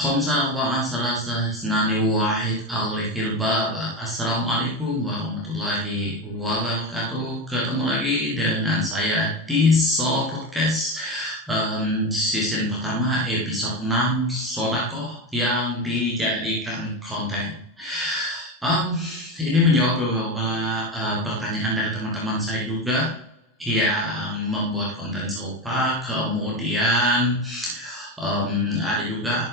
Khamsa arba'a salasa isnani wahid aghliqil baba. Assalamualaikum warahmatullahi wabarakatuh. Ketemu lagi dengan saya di Solo Podcast, season pertama episode 6 Sodakoh yang dijadikan konten. Ini menjawab beberapa pertanyaan dari teman-teman saya juga yang membuat konten serupa. Kemudian ada juga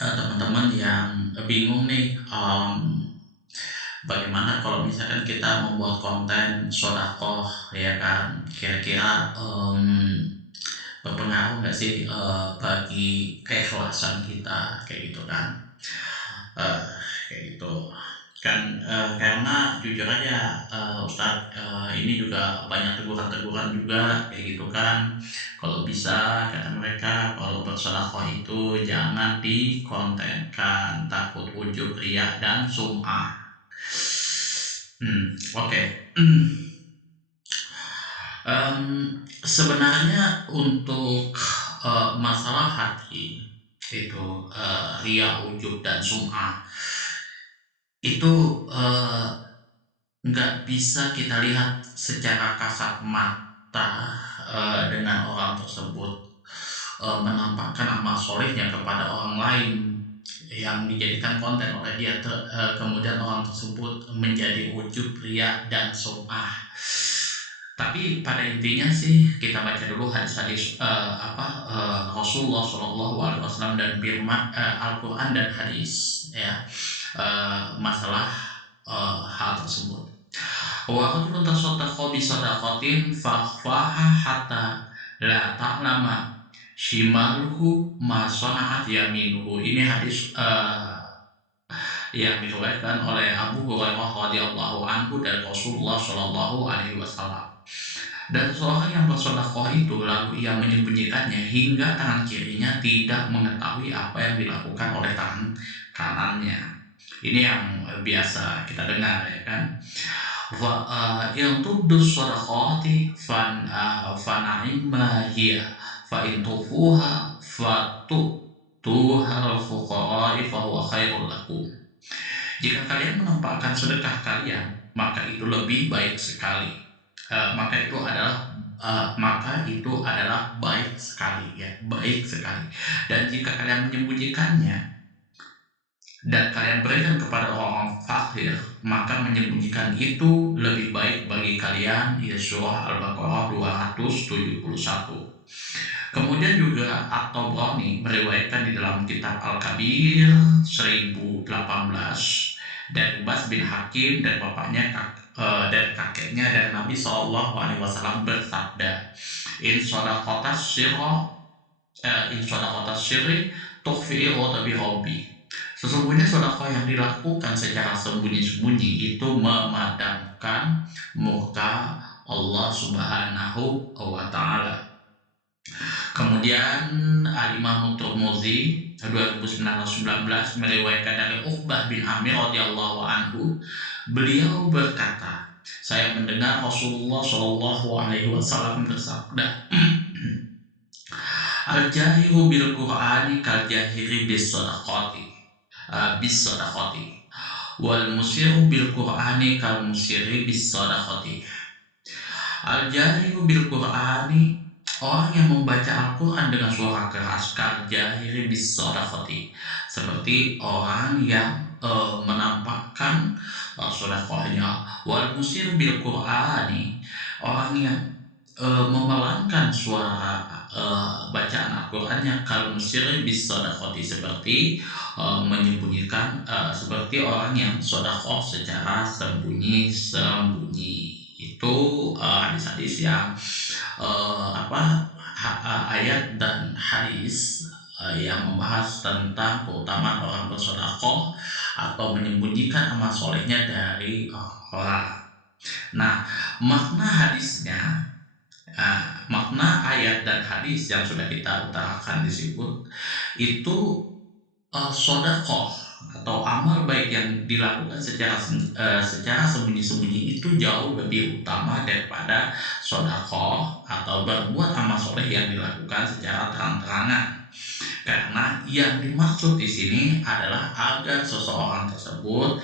teman-teman yang bingung nih, bagaimana kalau misalkan kita membuat konten sodakoh, ya kan, kira-kira berpengaruh nggak sih bagi keikhlasan kita, kayak gitu kan. eh, Kayak gitu kan, karena jujur aja, Ustadz, ini juga banyak teguran-teguran juga kayak gitu kan. Kalau bisa kata mereka, kalau bersedekah itu jangan dikontenkan, takut ujub, riya dan sum'ah. Oke. Em, Sebenarnya untuk masalah hati itu, riya, ujub dan sum'ah itu nggak bisa kita lihat secara kasat mata dengan orang tersebut menampakkan amal solehnya kepada orang lain yang dijadikan konten oleh dia, kemudian orang tersebut menjadi ujub, riya dan sum'ah. Tapi pada intinya sih kita baca dulu hadis-hadis Rasulullah Shallallahu Alaihi Wasallam dan firman Al-Quran dan hadis, ya, masalah hal tersebut. Wa rajulun tasaddaqa bi shadaqatin fakhfaha hatta la ta'lama shimaluhu ma sana'at yaminuhu. Ini hadis yang diriwayatkan oleh Abu Hurairah radhiyallahu anhu dari Rasulullah Shallallahu alaihi wasallam. Dan seseorang yang bersedekah itu lalu ia menyembunyikannya hingga tangan kirinya tidak mengetahui apa yang dilakukan oleh tangan kanannya. Ini yang biasa kita dengar, ya kan. In tubdu shadaqati fana'imma hiya fa in tufuha fatu'tuhal fuqara'i fahuwa khairul lakum. Jika kalian menampakkan sedekah kalian, maka itu lebih baik sekali. Maka itu adalah baik sekali, ya, baik sekali. Dan jika kalian menyembunyikannya dan kalian berikan kepada orang fakir, maka menyembunyikan itu lebih baik bagi kalian. Surah Al-Baqarah 271. Kemudian juga At-Tabrani meriwayatkan di dalam kitab Al-Kabir 1018 dari Bas bin Hakim dari bapaknya, dari kakeknya, dari Nabi Shallallahu Alaihi Wasallam bersabda, in shadaqatas sirri tukhfi'i ghadabi rabbi. Sesungguhnya sedekah yang dilakukan secara sembunyi-sembunyi itu memadamkan murka Allah Subhanahu wa taala. Kemudian Al-Imam Tirmidzi 2919 meriwayatkan dari Uqbah bin Amir radhiyallahu anhu, beliau berkata, saya mendengar Rasulullah Shallallahu alaihi wasallam bersabda, al-jahiru bil Qur'ani kal jahiri bis sadaqati wal musiru bil Qur'ani kal musiri bis sadaqati. Al-jahiru bil Qur'ani, orang yang membaca Al-Quran dengan suara keras, kal jahiri bis sadaqati, seperti orang yang menampakkan sedekahnya. Wal musir bil Qur'ani, orang yang memelangkan suara bacaan Al-Qur'annya, kal musiri bis sadaqati, seperti menyembunyikan, seperti orang yang sedekah secara sembunyi-sembunyi. Itu hadis-hadis yang ayat dan hadis yang membahas tentang keutamaan orang bersedekah atau menyembunyikan amal solehnya dari orang. Nah, makna hadisnya, makna ayat dan hadis yang sudah kita utarakan disebut itu, sedekah atau amal baik yang dilakukan secara sembunyi-sembunyi itu jauh lebih utama daripada sedekah atau berbuat amal soleh yang dilakukan secara terang-terangan. Karena yang dimaksud di sini adalah agar seseorang tersebut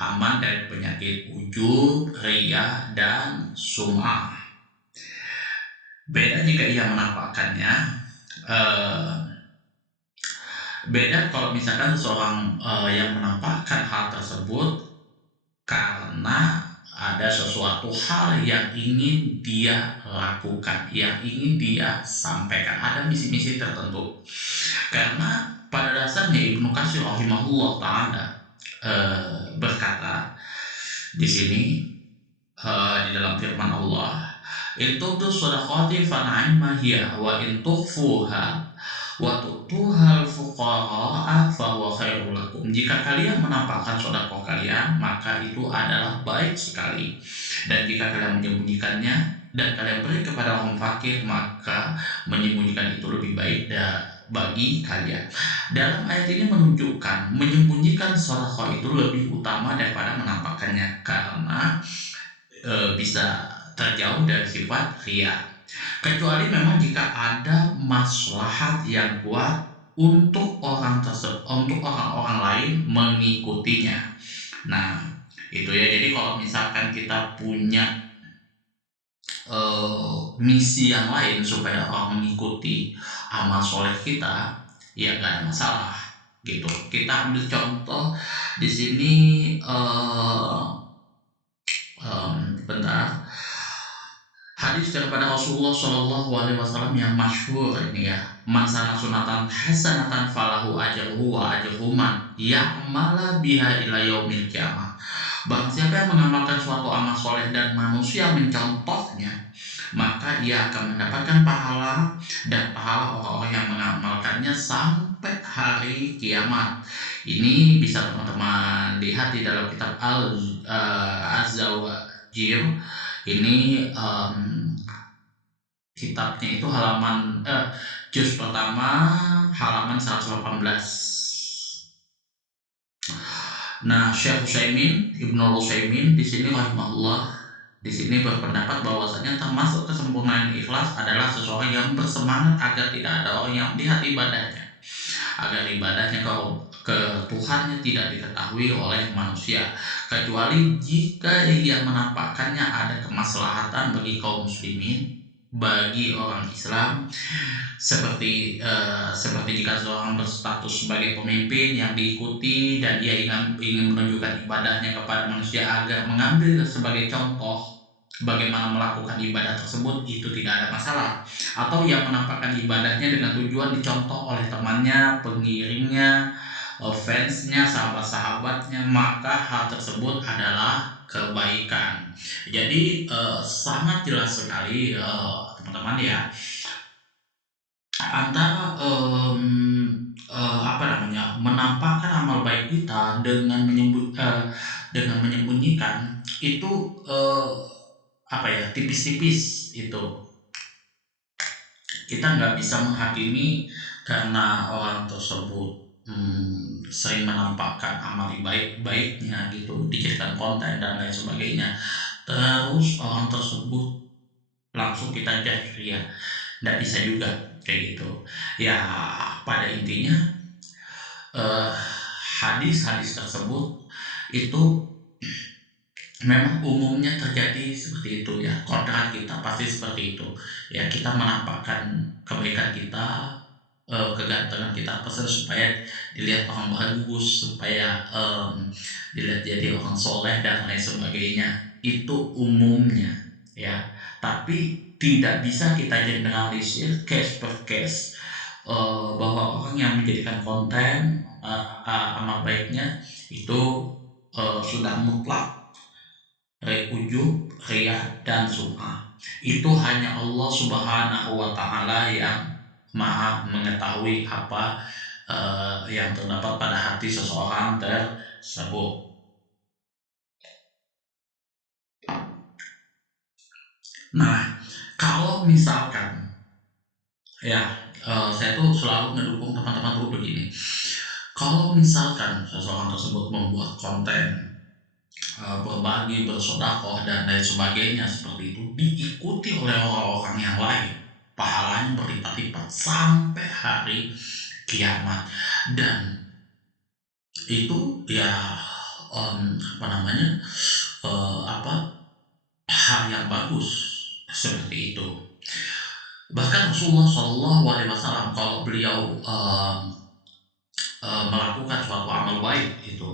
aman dari penyakit ujub, riya, dan sum'ah. Beda jika ia menampakkannya, eh, beda kalau misalkan seseorang yang menampakkan hal tersebut karena ada sesuatu hal yang ingin dia lakukan, yang ingin dia sampaikan, ada misi-misi tertentu. Karena pada dasarnya Ibnu Katsir rahimahullah taala berkata di sini di dalam firman Allah, in tubdu shadaqati fa ni'ma hiya wa in tukhfuha wa tu'tuhal fuqara'a fa huwa khairul lakum. Jika kalian menampakkan sedekah kalian, maka itu adalah baik sekali. Dan jika kalian menyembunyikannya dan kalian beri kepada orang fakir, maka menyembunyikan itu lebih baik bagi kalian. Dalam ayat ini menunjukkan menyembunyikan sedekah itu lebih utama daripada menampakkannya, karena bisa terjauh dari sifat riya. Kecuali memang jika ada maslahat yang kuat untuk untuk orang-orang lain mengikutinya. Nah, itu ya. Jadi kalau misalkan kita punya misi yang lain supaya orang mengikuti amal soleh kita, ya nggak ada masalah gitu. Kita ambil contoh di sini, bentar, hadis daripada Rasulullah Shallallahu Alaihi Wasallam yang masyhur ini ya, man sana sunatan hasanatan falahu ajruhu wa ajru man ya'mala biha ila yaumil qiyamah. Barang siapa yang mengamalkan suatu amal soleh dan manusia mencontohnya, maka ia akan mendapatkan pahala dan pahala orang-orang yang mengamalkannya sampai hari kiamat. Ini bisa teman-teman lihat di dalam kitab Az-Zawajir. Ini kitabnya itu juz pertama halaman 118. Nah, Syekh Ibnu Utsaimin di sini rahimahullah di sini berpendapat bahwasanya termasuk kesempurnaan ikhlas adalah seseorang yang bersemangat agar tidak ada orang yang melihat ibadahnya, agar ibadahnya ke Tuhannya tidak diketahui oleh manusia, kecuali jika ia menampakkannya ada kemaslahatan bagi kaum muslimin, bagi orang Islam, seperti jika seorang berstatus sebagai pemimpin yang diikuti dan ia ingin menunjukkan ibadahnya kepada manusia agar mengambil sebagai contoh bagaimana melakukan ibadah tersebut, itu tidak ada masalah. Atau yang menampakkan ibadahnya dengan tujuan dicontoh oleh temannya, pengiringnya, fansnya, sahabat-sahabatnya, maka hal tersebut adalah kebaikan. Jadi sangat jelas sekali teman-teman ya, antara menampakkan amal baik kita dengan menyembunyikan itu tipis-tipis. Itu kita nggak bisa menghakimi karena orang tersebut sering menampakkan amal baiknya gitu, dijadikan konten dan lain sebagainya, terus orang tersebut langsung kita judge ya, nggak bisa juga kayak gitu ya. Pada intinya hadis-hadis tersebut itu memang umumnya terjadi seperti itu ya, kodrat kita pasti seperti itu ya. Kita menampakkan kebaikan kita, kegantengan kita apa supaya dilihat orang bagus, supaya dilihat jadi orang soleh dan lain sebagainya, itu umumnya ya. Tapi tidak bisa kita generalisir case per case, bahwa orang yang menjadikan konten amal baiknya itu sudah mutlak ujub, riyah, dan sum'ah. Itu hanya Allah Subhanahu wa Ta'ala yang Maha mengetahui apa yang terdapat pada hati seseorang tersebut. Nah, kalau misalkan ya, saya tuh selalu ngedukung teman-teman tuh begini. Kalau misalkan seseorang tersebut membuat konten berbagi, bersedekah dan lain sebagainya seperti itu, diikuti oleh orang-orang yang lain, pahalanya berlipat-lipat sampai hari kiamat. Dan itu ya, apa namanya, apa, hal yang bagus seperti itu. Bahkan Rasulullah SAW kalau beliau, melakukan suatu amal baik itu,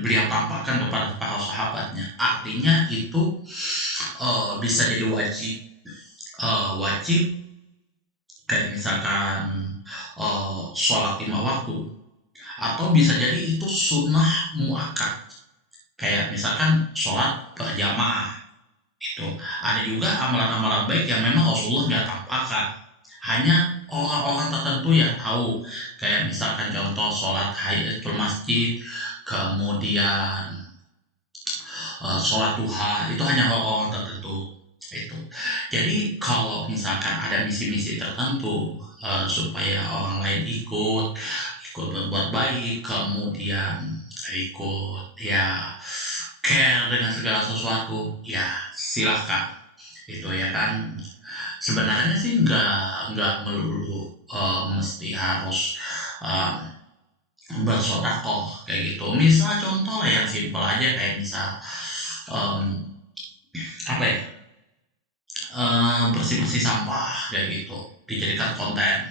beliau tampakkan kepada para sahabatnya. Artinya itu, bisa jadi wajib, wajib kayak misalkan, sholat 5 waktu, atau bisa jadi itu sunnah muakkad, kayak misalkan sholat berjamaah. Itu ada juga amalan-amalan baik yang memang Rasulullah nggak tampakkan, hanya orang-orang tertentu yang tahu, kayak misalkan contoh sholat tahiyatul masjid, kemudian sholat duha, itu hanya orang-orang tertentu itu. Jadi kalau misalkan ada misi-misi tertentu, supaya orang lain ikut ikut berbuat baik, kemudian ikut ya care dengan segala sesuatu, ya silahkan itu ya kan. Sebenarnya sih nggak melulu mesti harus um, bersodakoh kayak gitu. Misal contoh lah yang simpel aja, kayak misal um, apa ya, bersih-bersih sampah kayak gitu, dijadikan konten.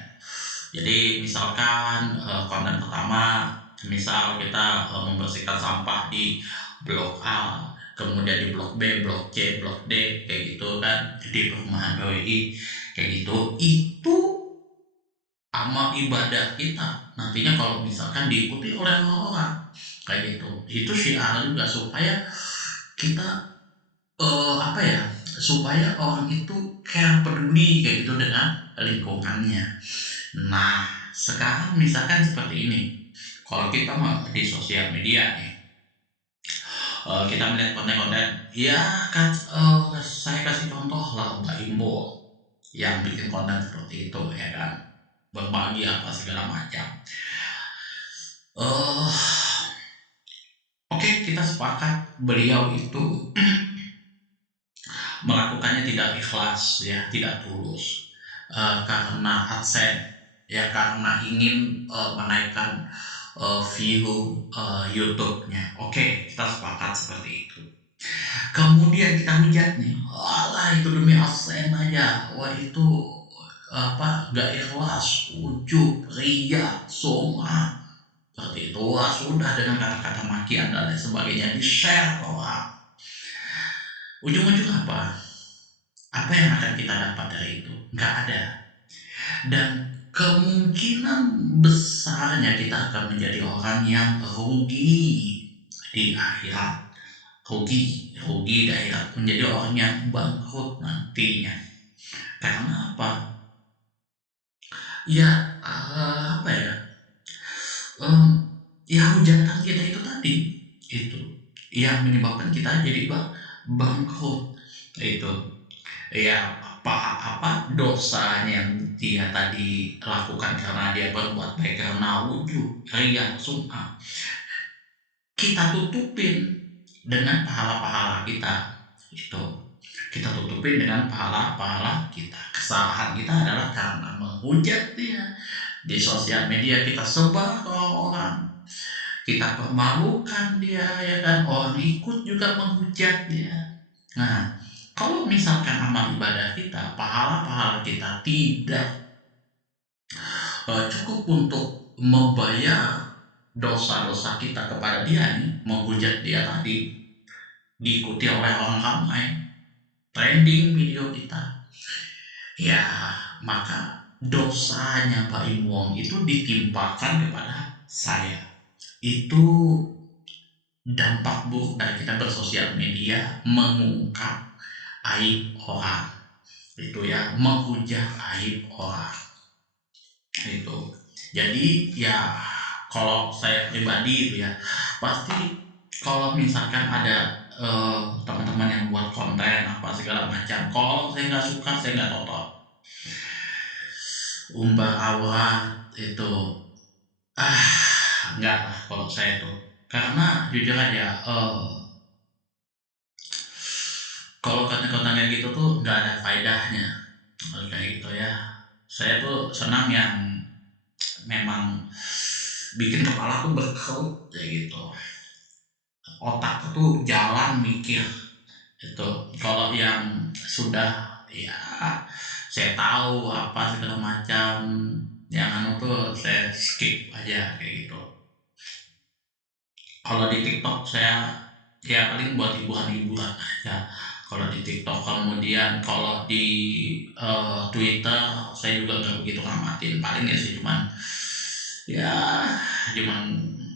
Jadi misalkan, konten pertama, misal kita, membersihkan sampah di blok A, kemudian di blok B, blok C, blok D, kayak gitu kan, di perumahan PWI, kayak gitu. Itu amal ibadah kita, nantinya kalau misalkan diikuti oleh orang-orang, kayak gitu. Itu syiar juga supaya kita, apa ya, supaya orang itu care, peduli, kayak gitu dengan lingkungannya. Nah, sekarang misalkan seperti ini, kalau kita di sosial media nih, kita melihat konten-konten, ya saya kasih contoh lah Mbak Imbol yang bikin konten seperti itu ya kan, berbagi apa segala macam. Eh, oke, kita sepakat beliau itu melakukannya tidak ikhlas ya, tidak tulus, karena AdSense ya, karena ingin menaikkan view YouTube-nya. Oke, kita sepakat seperti itu. Kemudian kita hujat nih, alah itu demi AdSense aja, wah itu apa, nggak ikhlas, ujub, ria, sum'ah, seperti itu. Wah sudah, dengan kata-kata makian dan lain sebagainya di share ke orang. Ujung-ujung apa? Apa yang akan kita dapat dari itu? Nggak ada. Dan kemungkinan besarnya kita akan menjadi orang yang rugi di akhirat. Rugi di akhirat, menjadi orang yang bangkrut nantinya. Karena apa? Ya, apa ya? Ya hujatan kita itu tadi, itu yang menyebabkan kita jadi bangkrut itu. Ya apa dosanya yang dia tadi lakukan karena dia berbuat baik, karena wujud, ria, sum'ah, kita tutupin dengan pahala-pahala kita itu. Kita tutupin dengan pahala-pahala kita. Kesalahan kita adalah karena menghujat dia di sosial media, kita sebar ke orang-orang, kita permalukan dia ya kan, orang ikut juga menghujat dia. Nah, kalau misalkan amal ibadah kita, pahala-pahala kita tidak cukup untuk membayar dosa-dosa kita kepada dia nih, menghujat dia tadi, diikuti oleh orang ramai, trending video kita, ya maka dosanya Pak Imwong itu ditimpakan kepada saya. Itu dampak buruk dari kita bersosial media, mengungkap aib orang, itu ya, menghujat aib orang itu. Jadi ya kalau saya pribadi itu ya, pasti kalau misalkan ada teman-teman yang buat konten apa segala macam, kalau saya nggak suka, saya nggak tonton. Umbar aurat itu, nggak lah kalau saya tuh, karena jujur aja, kalau konten-konten kayak gitu tuh nggak ada faedahnya kayak gitu ya. Saya tuh senang yang memang bikin kepala tuh berkerut kayak gitu. Otak tuh jalan mikir itu. Kalau yang sudah ya saya tahu apa segala macam yang anu tuh saya skip aja kayak gitu. Kalau di TikTok saya ya paling buat hiburan-hiburan aja. Kalau di TikTok, kemudian kalau di Twitter saya juga nggak begitu ngamatin. Paling ya saya cuman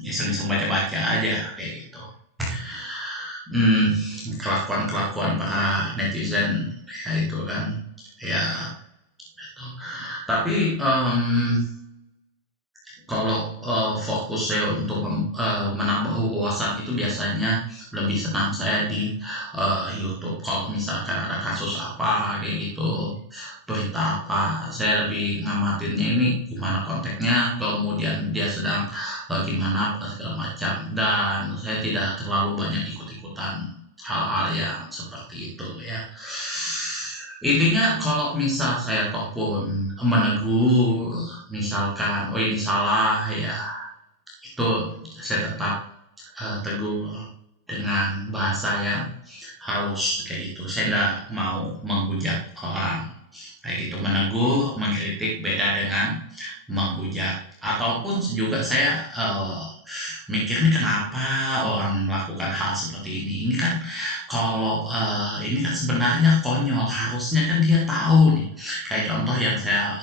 iseng-iseng baca-baca aja kayak gitu. Hmm, kelakuan-kelakuan para netizen ya itu kan ya itu. Tapi kalau, fokus saya untuk menambah wawasan itu biasanya lebih senang saya di, YouTube. Kalau misalkan ada kasus apa kayak gitu, berita apa, saya lebih ngamatinnya ini gimana konteksnya, kemudian dia sedang, gimana apa segala macam, dan saya tidak terlalu banyak ikut-ikutan hal-hal yang seperti itu ya. Intinya kalau misal saya toh pun menegur, misalkan, "Oh ini salah," ya itu saya tetap, tegur dengan bahasa yang halus kayak gitu. Saya nggak mau menghujat orang kayak gitu. Menegur, mengkritik beda dengan menghujat. Ataupun juga saya, mikir nih kenapa orang melakukan hal seperti ini. Ini kan kalau, ini kan sebenarnya konyol, harusnya kan dia tahu nih. Kayak contoh yang saya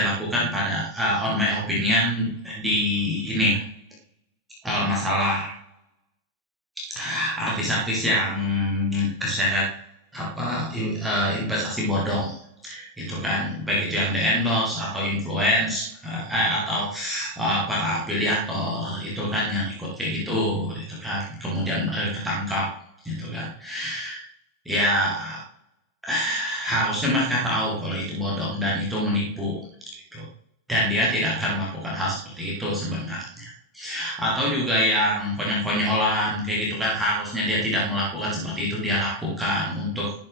lakukan pada, on my opinion di ini, masalah artis-artis yang keseret apa, investasi bodong itu kan, baik itu yang di-endorse atau influence, atau, para afiliator itu kan yang ikut kayak gitu, itu kan. Kemudian, ketangkap gitu kan. Ya harusnya mereka tahu kalau itu bodong dan itu menipu gitu. Dan dia tidak akan melakukan hal seperti itu sebenarnya. Atau juga yang konyol-konyolan kayak gitu kan, harusnya dia tidak melakukan seperti itu dia lakukan untuk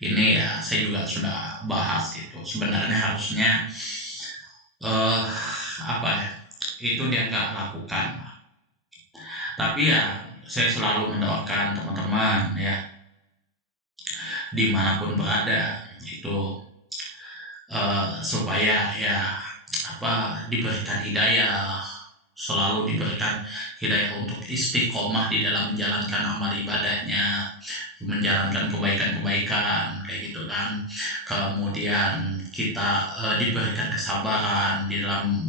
ini ya saya juga sudah bahas itu. Sebenarnya harusnya eh apa ya? Itu dia nggak lakukan. Tapi ya saya selalu mendoakan teman-teman ya dimanapun berada itu supaya ya diberikan hidayah, selalu diberikan hidayah untuk istiqomah di dalam menjalankan amal ibadahnya, menjalankan kebaikan-kebaikan kayak gitu kan. Kemudian kita diberikan kesabaran di dalam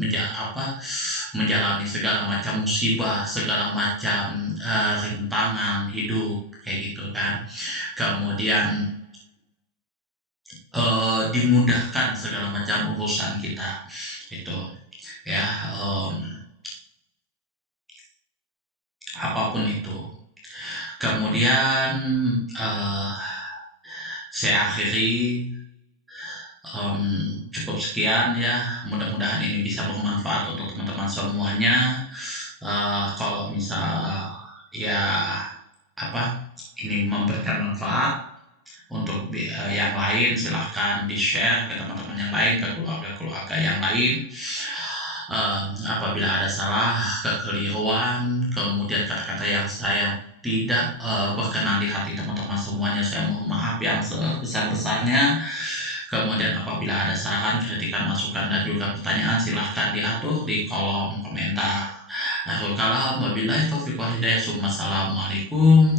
menjalani segala macam musibah, segala macam rintangan hidup kayak gitu kan. Kemudian dimudahkan segala macam urusan kita itu ya, apapun itu. Kemudian eh, saya akhiri, cukup sekian ya. Mudah-mudahan ini bisa bermanfaat untuk teman-teman semuanya. Kalau misal ya apa ini memberikan manfaat untuk yang lain, silahkan di-share ke teman-teman yang lain, ke keluarga-keluarga yang lain. Apabila ada salah, kekeliruan, kemudian kata-kata yang saya tidak berkenan di hati teman-teman semuanya, saya mohon maaf yang sebesar-besarnya. Kemudian apabila ada saran, kritikan, masukan, dan juga pertanyaan, silahkan diatur di kolom komentar. Akhirul kalam, wabillahi taufiq wal hidayah. Assalamualaikum